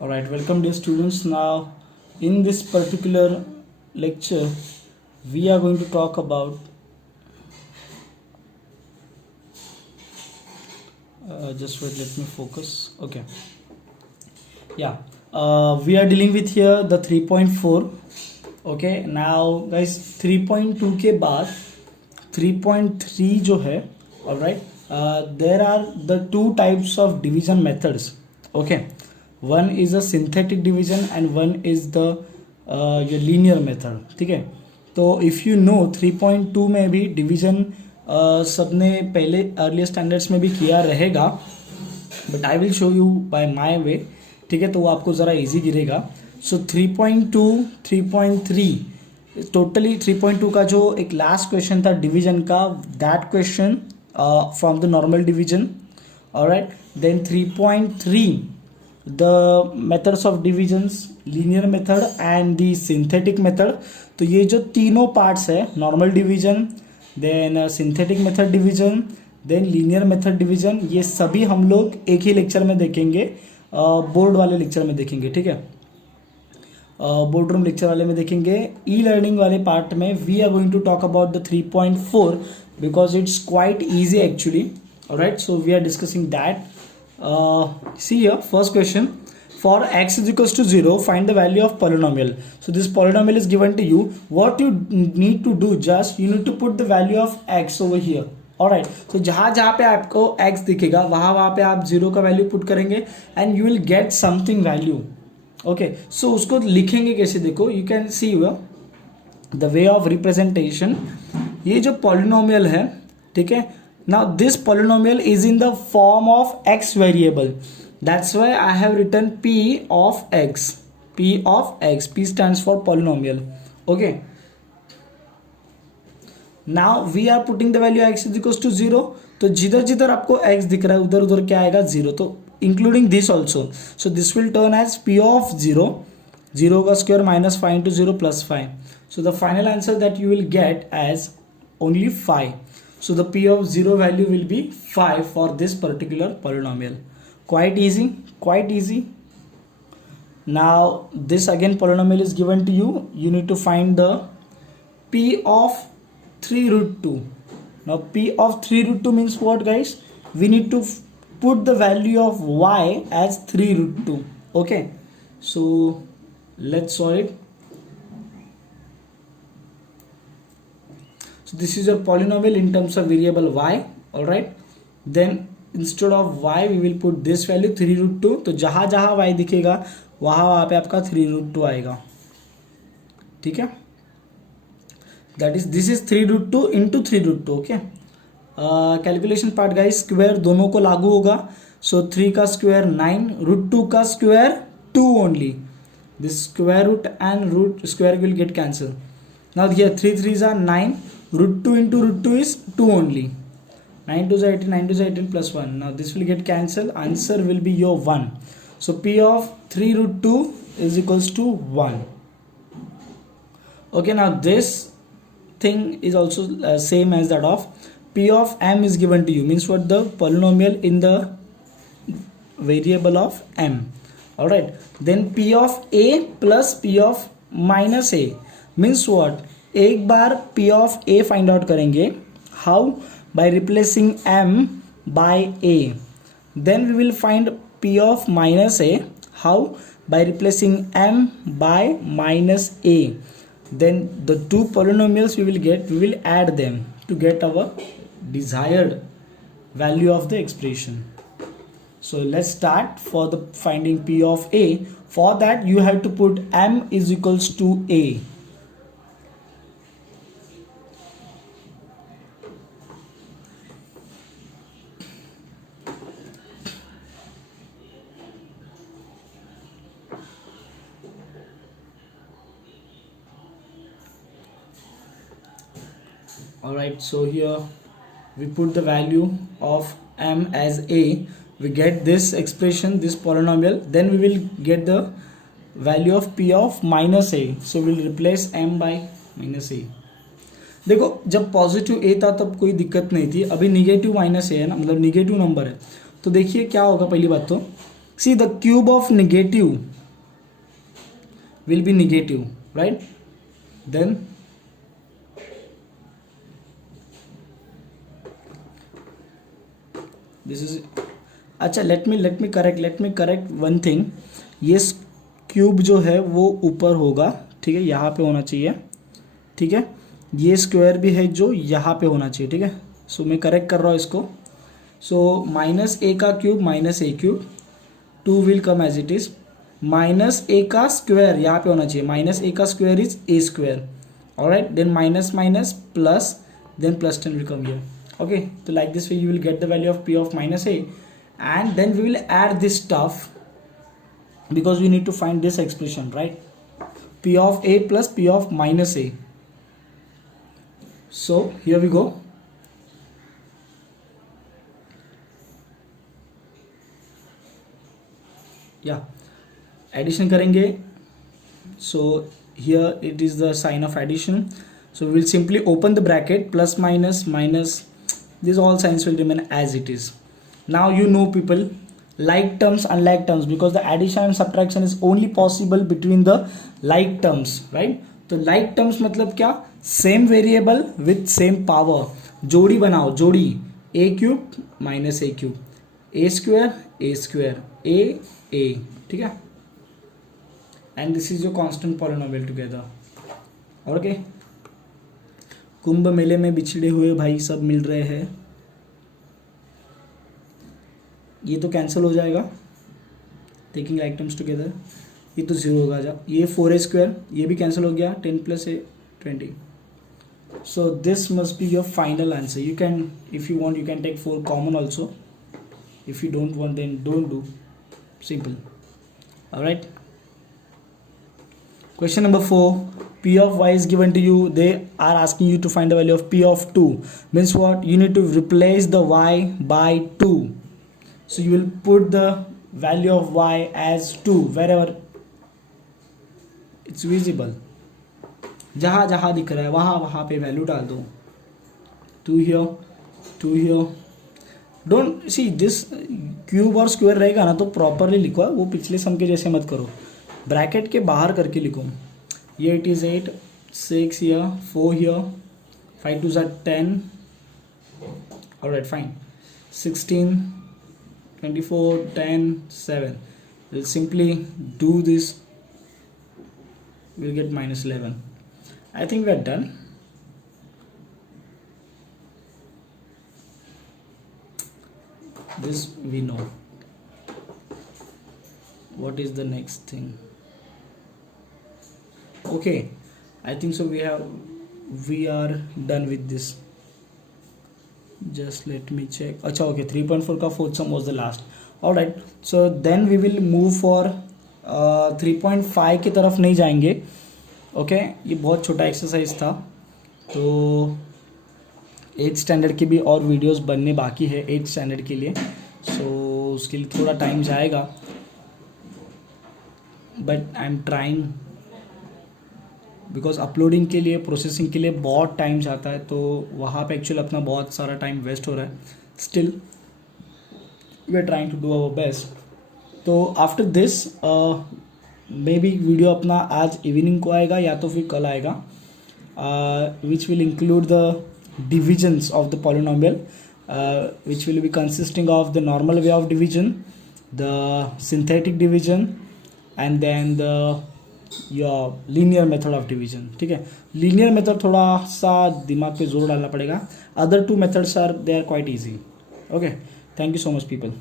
All right, welcome dear students. Now, in this particular lecture, we are going to talk about just wait, let me focus. Okay, yeah, we are dealing with here the 3.4. Okay, now guys 3.2 के बाद 3.3 जो है, all right, there are the two types of division methods. Okay, one is a synthetic division and one is the your linear method. ठीक है, तो if you know 3.2 में भी division सबने पहले अर्ली स्टैंडर्ड्स में भी किया रहेगा, but I will show you by my way. ठीक है, तो वो आपको ज़रा इजी गिरेगा. सो 3.2 3.3 टोटली 3.2 का जो एक लास्ट क्वेश्चन था डिवीजन का, that question from the normal division. Alright, then 3.3 the methods of divisions, linear method and the synthetic method. तो ये जो तीनों पार्ट्स है, normal division, then synthetic method division, then linear method division, ये सभी हम लोग एक ही लेक्चर में देखेंगे, बोर्ड वाले लेक्चर में देखेंगे. ठीक है, बोर्ड रूम लेक्चर वाले में देखेंगे. ई लर्निंग वाले पार्ट में we are going to talk about the 3.4 because it's quite easy actually. Alright, so we are discussing that. See here, first question. For x is equals to 0, find the value of polynomial. So this polynomial is given to you. What you need to do, just you need to put the value of x over here. Alright, so जहाँ जहाँ पे आपको x दिखेगा वहाँ पे आप 0 का value put करेंगे and you will get something value. Okay, so उसको लिखेंगे कैसे, देखो, you can see the way of representation. ये जो polynomial है, ठीक है, now this polynomial is in the form of x variable. That's why I have written p of x. P of x. P stands for polynomial. Okay. Now we are putting the value x is equals to 0. तो जिधर जिधर आपको x दिख रहा है उधर उधर क्या आएगा, 0. तो including this also. So this will turn as p of 0. 0 का square minus 5 into 0 plus 5. So the final answer that you will get as only 5. So the p of 0 value will be 5 for this particular polynomial. Quite easy, quite easy. Now this again polynomial is given to you. You need to find the p of 3 root 2. Now p of 3 root 2 means what, guys? We need to put the value of y as 3 root 2. Okay, so let's solve it. So this is a polynomial in terms of variable y. Alright, then instead of y we will put this value 3 root 2. तो जहाँ जहाँ y दिखेगा वहाँ पे आपका 3 root 2 आएगा. ठीक है, that is this is 3 root 2 into 3 root 2. Okay, calculation part guys, square दोनों को लागू होगा. सो 3 का स्क्वायर 9, रूट 2 का square 2 only. This square root and root square will get cancel. Now here 3 3s are 9. Root 2 into root 2 is 2 only. 9 2s are 18, 9 2s are 18 plus 1. Now this will get cancelled. Answer will be your 1. So p of 3 root 2 is equals to 1. Okay, now this thing is also same as that of p of m is given to you. Means what, the polynomial in the variable of m. Alright, then p of a plus p of minus a means what? एक बार p of a find out करेंगे. How? By replacing m by a. Then we will find p of minus a. How? By replacing m by minus a. Then the two polynomials we will add them to get our desired value of the expression. So let's start for the finding p of a. For that you have to put m is equals to a. Alright, so here we put the value of m as a. We get this expression, this polynomial. Then we will get the value of p of minus a. So we will replace m by minus a. देखो, जब positive a था तब कोई दिक्कत नहीं थी. अभी negative minus a है ना, मतलब निगेटिव नंबर है. तो देखिए क्या होगा. पहली बात तो See, the cube of negative will be negative, right? Then this is, अच्छा, let me correct one thing. ये क्यूब जो है वो ऊपर होगा, ठीक है, यहाँ पे होना चाहिए, ठीक है. ये स्क्वायर भी है जो यहाँ पे होना चाहिए, ठीक है. सो मैं करेक्ट कर रहा हूँ इसको. सो माइनस ए का cube minus A cube, 2 will come as it is. Minus A का स्क्वायर यहाँ पे होना चाहिए, माइनस ए का square is A square. Alright, then minus minus plus, then plus 10 will come here. Okay, so like this way you will get the value of p of minus a, and then we will add this stuff because we need to find this expression, right? P of a plus p of minus a. So here we go. Yeah, addition करेंगे. So here it is the sign of addition. So we will simply open the bracket, plus minus minus, these all signs will remain as it is. Now you know people, like terms unlike terms, because the addition and subtraction is only possible between the like terms, right? तो like terms मतलब क्या, same variable with same power. जोड़ी बनाओ, जोड़ी, a cube minus a cube, a square a, ठीक है. And this is your constant polynomial together. Okay, कुंभ मेले में बिछड़े हुए भाई सब मिल रहे हैं. ये तो कैंसिल हो जाएगा, टेकिंग लाइक टर्म्स टुगेदर. ये तो 0 होगा जा, ये 4a स्क्वायर, ये भी कैंसिल हो गया, 10 plus a 20. So this must be your final answer. You can, if you want, you can take 4 common also. If you don't want, then don't do. Simple. Alright, question number 4, p of y is given to you. They are asking you to find the value of p of 2. Means what? You need to replace the y by 2. So you will put the value of y as 2 wherever it's visible. जहाँ जहाँ दिख रहा है वहाँ पे value डाल दो. 2 here, 2 here. Don't see this cube और स्क्वायर रहेगा ना तो प्रॉपरली लिखो, वो पिछले सम के जैसे मत करो, ब्रैकेट के बाहर करके लिखो. ये it is 8, 6 here, 4 here, 5 2s are 10. Alright, fine. 16, 24, 10, 7. We'll simply do this. We'll get minus 11. I think we are done. This we know. What is the next thing? Okay, I think so we are done with this. Just let me check. अच्छा, okay, 3.4 का fourth sum was the last. Alright, so then we will move for 3.5 की तरफ नहीं जाएंगे. Okay, ये बहुत छोटा exercise था, तो 8th स्टैंडर्ड की भी और वीडियोस बनने बाकी है 8th स्टैंडर्ड के लिए. सो उसके लिए थोड़ा टाइम जाएगा, but I am trying, because uploading के लिए, प्रोसेसिंग के लिए बहुत टाइम जाता है, तो वहाँ पे एक्चुअली अपना बहुत सारा टाइम वेस्ट हो रहा है. Still we are trying to do our best. तो after this maybe video अपना आज इवनिंग को आएगा या तो फिर कल आएगा, which will include the divisions of the polynomial, which will be consisting of the normal way of division, the synthetic division, and then the your linear method of division. ठीक है, linear method थोड़ा सा दिमाग पे जोर डालना पड़ेगा. other 2 methods are they are quite easy. Okay, thank you so much people.